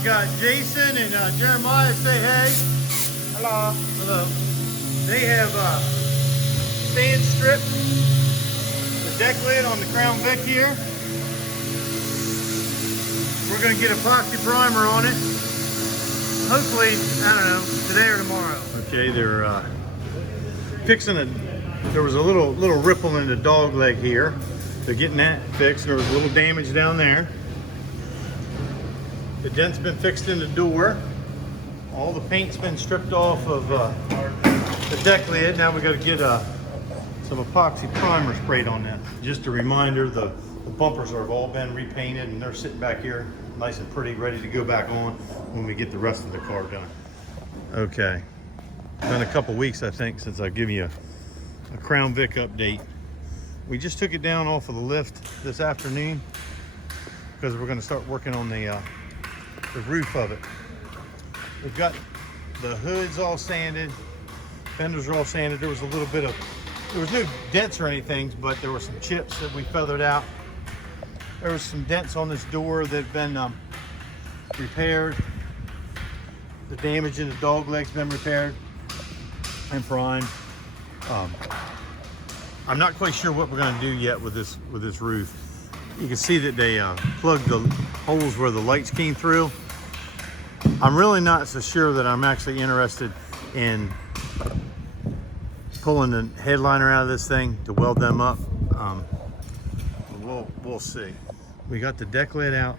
I got Jason and Jeremiah. Say hey. Hello. Hello. They have sand stripped the deck lid on the Crown Vic here. We're going to get epoxy primer on it. Hopefully, I don't know, today or tomorrow. Okay, they're fixing a. There was a little ripple in the dog leg here. They're getting that fixed. There was a little damage down there. The dent's been fixed in the door. All the paint's been stripped off of the deck lid. Now we got to get some epoxy primer sprayed on that. Just a reminder, the bumpers have all been repainted and they're sitting back here nice and pretty, ready to go back on when we get the rest of the car done. Okay, been a couple weeks I think since I've given you a Crown Vic update. We just took it down off of the lift this afternoon because we're going to start working on the roof of it. We've got the hoods all sanded, fenders are all sanded. There was no dents or anything, but there were some chips that we feathered out. There was some dents on this door that have been repaired. The damage in the dog leg's been repaired and primed. I'm not quite sure what we're going to do yet with this roof. You can see that they plugged the holes where the lights came through. I'm really not so sure that I'm actually interested in pulling the headliner out of this thing to weld them up. We'll see. We got the deck lid out.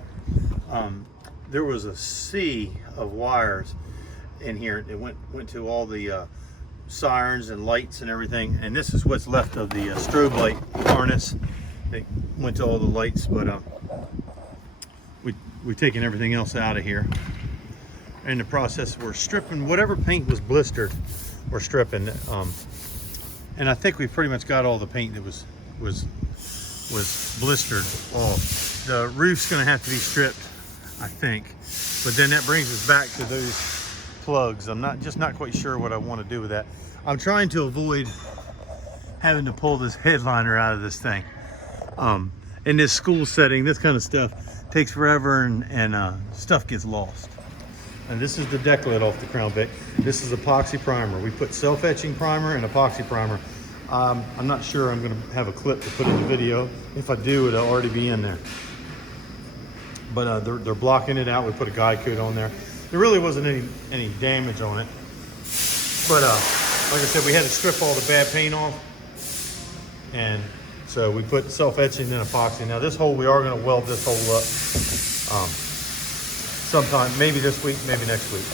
There was a sea of wires in here. It went to all the sirens and lights and everything, and this is what's left of the strobe light harness. It went to all the lights, but we've taken everything else out of here. In the process, we're stripping whatever paint was blistered. We're stripping, and I think we pretty much got all the paint that was blistered off. The roof's going to have to be stripped, I think, but then that brings us back to those plugs. I'm not quite sure what I want to do with that. I'm trying to avoid having to pull this headliner out of this thing. In this school setting, this kind of stuff takes forever and stuff gets lost. And this is the deck lid off the Crown Vic. This is epoxy primer. We put self-etching primer and epoxy primer. I'm not sure I'm going to have a clip to put in the video. If I do, it'll already be in there. But they're blocking it out. We put a guide coat on there. There really wasn't any damage on it. But like I said, we had to strip all the bad paint off. And so we put self-etching and epoxy. Now this hole, we are going to weld this hole up sometime, maybe this week, maybe next week.